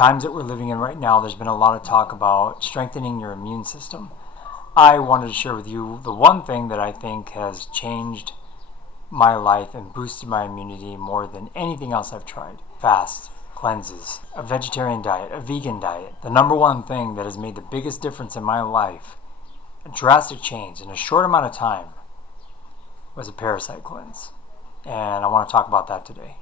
times that we're living in right now, there's been a lot of talk about strengthening your immune system. I wanted to share with you the one thing that I think has changed my life and boosted my immunity more than anything else I've tried. Fast, cleanses, a vegetarian diet, a vegan diet. The number one thing that has made the biggest difference in my life, a drastic change in a short amount of time, was a Parasite Cleanse. And I want to talk about that today.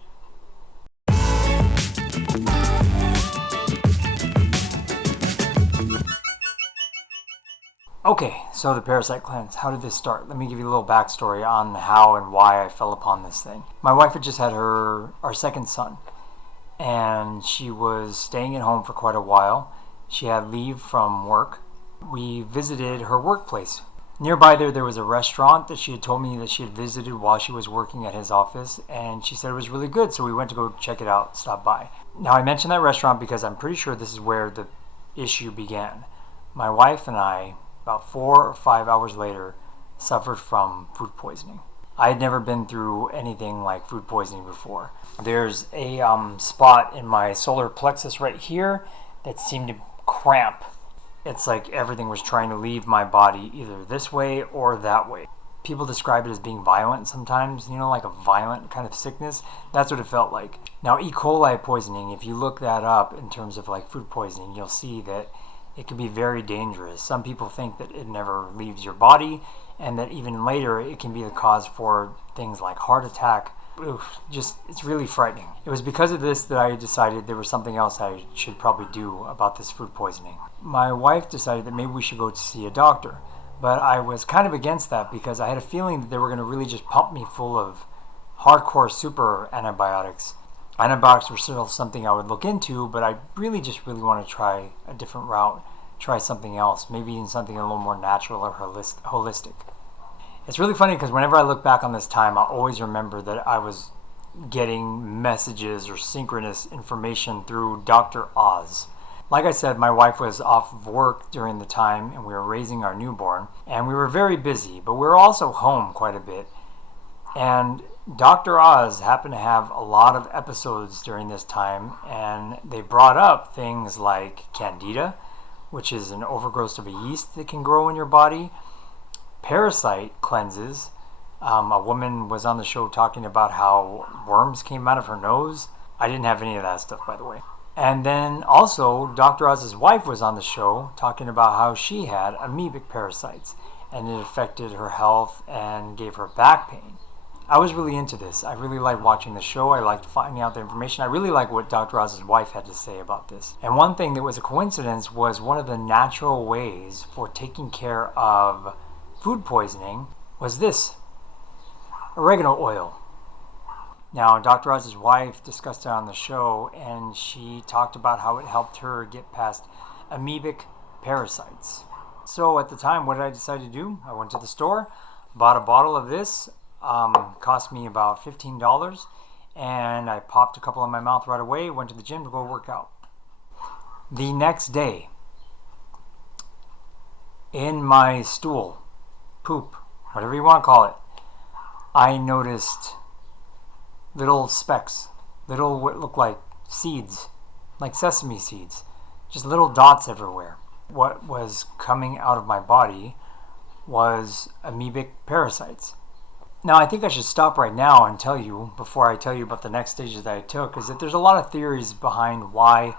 Okay, so the Parasite Cleanse. How did this start? Let me give you a little backstory on how and why I fell upon this thing. My wife had just had our second son, and she was staying at home for quite a while. She had leave from work. We visited her workplace. Nearby there was a restaurant that she had told me that she had visited while she was working at his office, and she said it was really good, so we went to go check it out, stop by. Now, I mentioned that restaurant because I'm pretty sure this is where the issue began. My wife and I, about 4 or 5 hours later, suffered from food poisoning. I had never been through anything like food poisoning before. There's a spot in my solar plexus right here that seemed to cramp. It's like everything was trying to leave my body either this way or that way. People describe it as being violent sometimes, like a violent kind of sickness. That's what it felt like. Now, E. coli poisoning, if you look that up in terms of like food poisoning, you'll see that it can be very dangerous. Some people think that it never leaves your body, and that even later it can be the cause for things like heart attack. It's really frightening. It was because of this that I decided there was something else I should probably do about this food poisoning. My wife decided that maybe we should go to see a doctor, but I was kind of against that because I had a feeling that they were going to really just pump me full of hardcore super antibiotics. Antibiotics were still something I would look into, but I really want to try a different route, try something else, maybe even something a little more natural or holistic. It's really funny because whenever I look back on this time, I always remember that I was getting messages or synchronous information through Dr. Oz. Like I said, my wife was off of work during the time, and we were raising our newborn, and we were very busy, but we were also home quite a bit. And Dr. Oz happened to have a lot of episodes during this time, and they brought up things like candida, which is an overgrowth of a yeast that can grow in your body, parasite cleanses. A woman was on the show talking about how worms came out of her nose. I didn't have any of that stuff, by the way. And then also, Dr. Oz's wife was on the show talking about how she had amoebic parasites, and it affected her health and gave her back pain. I was really into this. I really liked watching the show. I liked finding out the information. I really liked what Dr. Oz's wife had to say about this. And one thing that was a coincidence was one of the natural ways for taking care of food poisoning was this: oregano oil. Now, Dr. Oz's wife discussed it on the show, and she talked about how it helped her get past amoebic parasites. So at the time, what did I decide to do? I went to the store, bought a bottle of this. Cost me about $15, and I popped a couple in my mouth right away, went to the gym to go work out. The next day, in my stool, poop, whatever you want to call it, I noticed little specks, little what looked like seeds, like sesame seeds, just little dots everywhere. What was coming out of my body was amoebic parasites. Now, I think I should stop right now and tell you, before I tell you about the next stages that I took, is that there's a lot of theories behind why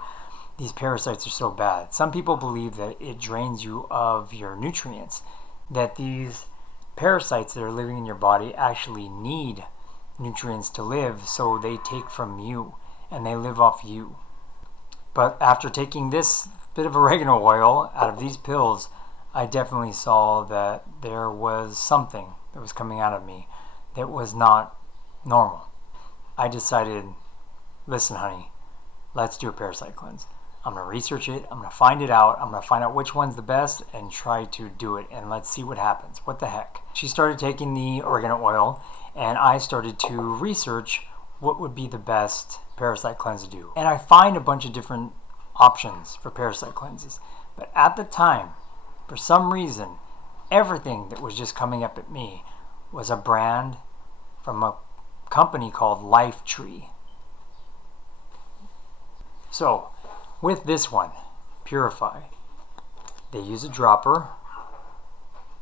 these parasites are so bad. Some people believe that it drains you of your nutrients, that these parasites that are living in your body actually need nutrients to live, so they take from you and they live off you. But after taking this bit of oregano oil out of these pills, I definitely saw that there was something that was coming out of me that was not normal. I decided, listen, honey, let's do a parasite cleanse. I'm going to research it. I'm going to find it out. I'm going to find out which one's the best and try to do it, and let's see what happens. What the heck? She started taking the oregano oil, and I started to research what would be the best parasite cleanse to do. And I find a bunch of different options for parasite cleanses. But at the time, for some reason, everything that was just coming up at me was a brand from a company called Lifetree. So, With this one, Purify, they use a dropper.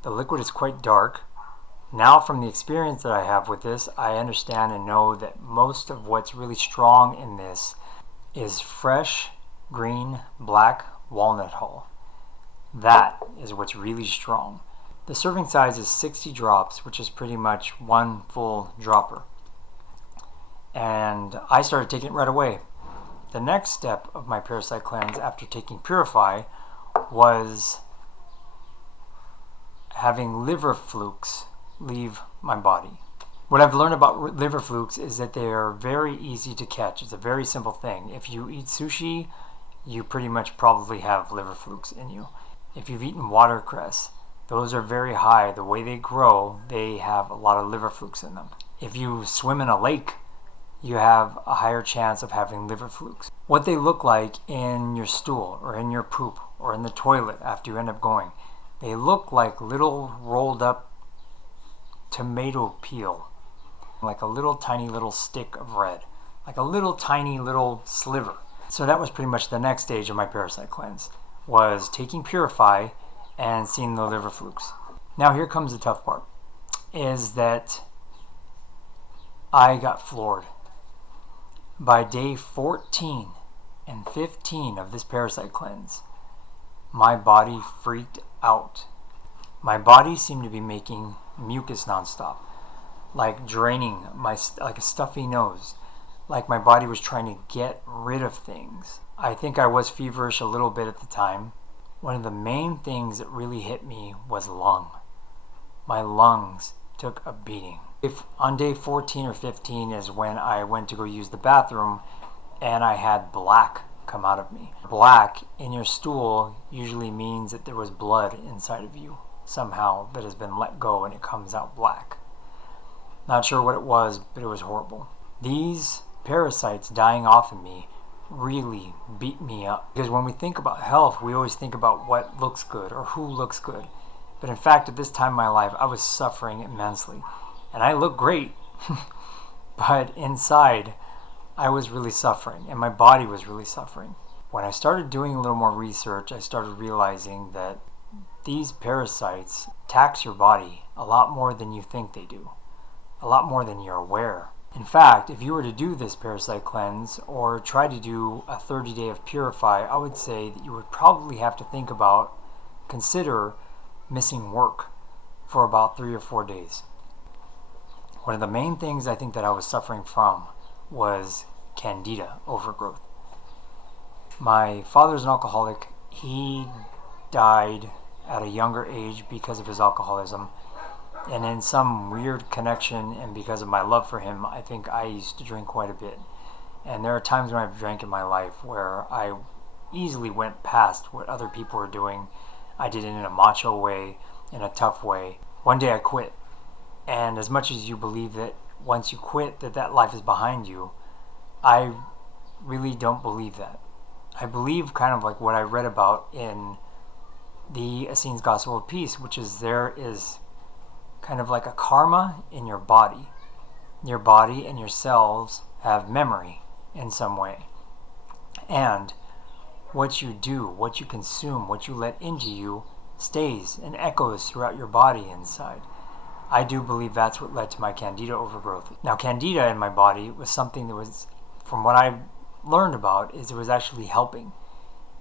The liquid is quite dark. Now, from the experience that I have with this, I understand and know that most of what's really strong in this is fresh, green, black walnut hull. That is what's really strong. The serving size is 60 drops, which is pretty much one full dropper. And I started taking it right away. The next step of my Parasite Cleanse after taking Purify was having liver flukes leave my body. What I've learned about liver flukes is that they are very easy to catch. It's a very simple thing. If you eat sushi, you pretty much probably have liver flukes in you. If you've eaten watercress, those are very high. The way they grow, they have a lot of liver flukes in them. If you swim in a lake, you have a higher chance of having liver flukes. What they look like in your stool or in your poop or in the toilet after you end up going, they look like little rolled up tomato peel, like a little tiny little stick of red, like a little tiny little sliver. So that was pretty much the next stage of my Parasite Cleanse, was taking Purify and seeing the liver flukes. Now here comes the tough part, is that I got floored. By day 14 and 15 of this Parasite Cleanse, my body freaked out. My body seemed to be making mucus nonstop, like draining like a stuffy nose, like my body was trying to get rid of things. I think I was feverish a little bit at the time. One of the main things that really hit me was lung. My lungs took a beating. If on day 14 or 15 is when I went to go use the bathroom and I had black come out of me. Black in your stool usually means that there was blood inside of you somehow that has been let go and it comes out black. Not sure what it was, but it was horrible. These parasites dying off of me really beat me up. Because when we think about health, we always think about what looks good or who looks good. But in fact, at this time in my life, I was suffering immensely. And I look great, but inside, I was really suffering, and my body was really suffering. When I started doing a little more research, I started realizing that these parasites tax your body a lot more than you think they do, a lot more than you're aware. In fact, if you were to do this Parasite Cleanse or try to do a 30-day of Purify, I would say that you would probably have to consider missing work for about 3 or 4 days. One of the main things I think that I was suffering from was candida overgrowth. My father's an alcoholic. He died at a younger age because of his alcoholism. And in some weird connection and because of my love for him, I think I used to drink quite a bit. And there are times when I've drank in my life where I easily went past what other people were doing. I did it in a macho way, in a tough way. One day I quit. And as much as you believe that once you quit that life is behind you, I really don't believe that. I believe kind of like what I read about in the Essenes Gospel of Peace, which is there is kind of like a karma in your body. Your body and your cells have memory in some way. And what you do, what you consume, what you let into you stays and echoes throughout your body inside. I do believe that's what led to my candida overgrowth. Now, candida in my body was something that was, from what I learned about, is it was actually helping,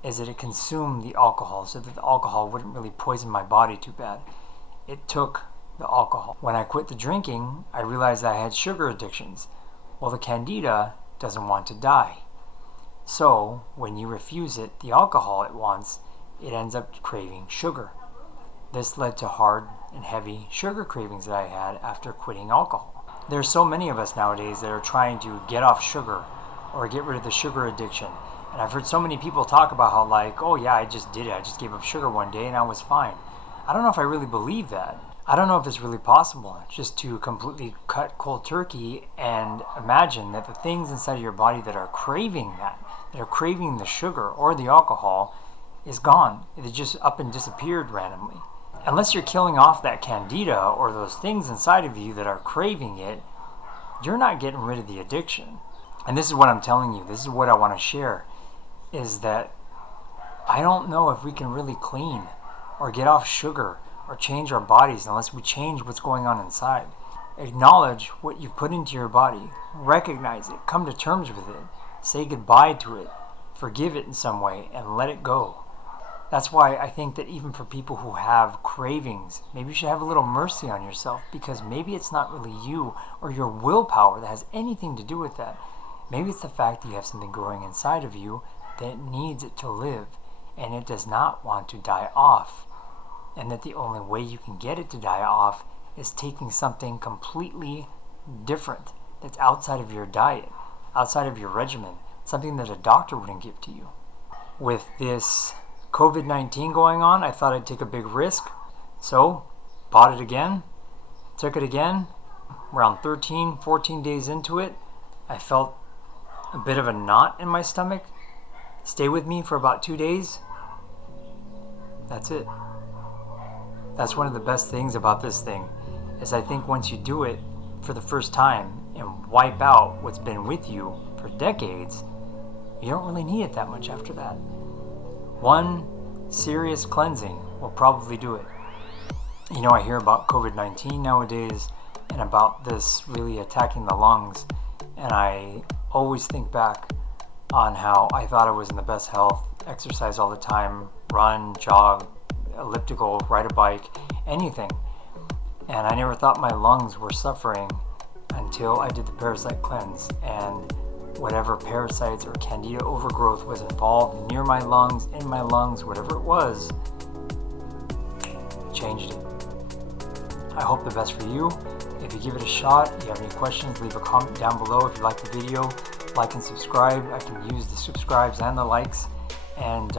is that it consumed the alcohol so that the alcohol wouldn't really poison my body too bad. It took the alcohol. When I quit the drinking, I realized I had sugar addictions. Well, the candida doesn't want to die. So, when you refuse it, the alcohol it wants, it ends up craving sugar. This led to hard and heavy sugar cravings that I had after quitting alcohol. There's so many of us nowadays that are trying to get off sugar or get rid of the sugar addiction. And I've heard so many people talk about how like, oh yeah, I just did it. I just gave up sugar one day and I was fine. I don't know if I really believe that. I don't know if it's really possible just to completely cut cold turkey and imagine that the things inside of your body that are craving that are craving the sugar or the alcohol is gone. It just up and disappeared randomly. Unless you're killing off that candida or those things inside of you that are craving it, you're not getting rid of the addiction. And this is what I'm telling you. This is what I want to share, is that I don't know if we can really clean or get off sugar or change our bodies unless we change what's going on inside. Acknowledge what you've put into your body. Recognize it. Come to terms with it. Say goodbye to it. Forgive it in some way and let it go. That's why I think that even for people who have cravings, maybe you should have a little mercy on yourself, because maybe it's not really you or your willpower that has anything to do with that. Maybe it's the fact that you have something growing inside of you that needs it to live and it does not want to die off. And that the only way you can get it to die off is taking something completely different that's outside of your diet, outside of your regimen, something that a doctor wouldn't give to you. With this COVID-19 going on, I thought I'd take a big risk. So, bought it again, took it again. Around 13, 14 days into it, I felt a bit of a knot in my stomach. Stay with me for about 2 days. That's it. That's one of the best things about this thing, is I think once you do it for the first time and wipe out what's been with you for decades, you don't really need it that much after that. One serious cleansing will probably do it. You know, I hear about COVID-19 nowadays and about this really attacking the lungs, and I always think back on how I thought I was in the best health, exercise all the time, run, jog, elliptical, ride a bike, anything. And I never thought my lungs were suffering until I did the Parasite Cleanse, and whatever parasites or candida overgrowth was involved near my lungs, in my lungs, whatever it was, changed it. I hope the best for you. If you give it a shot, you have any questions, leave a comment down below. If you like the video, like and subscribe. I can use the subscribes and the likes. And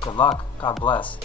good luck. God bless.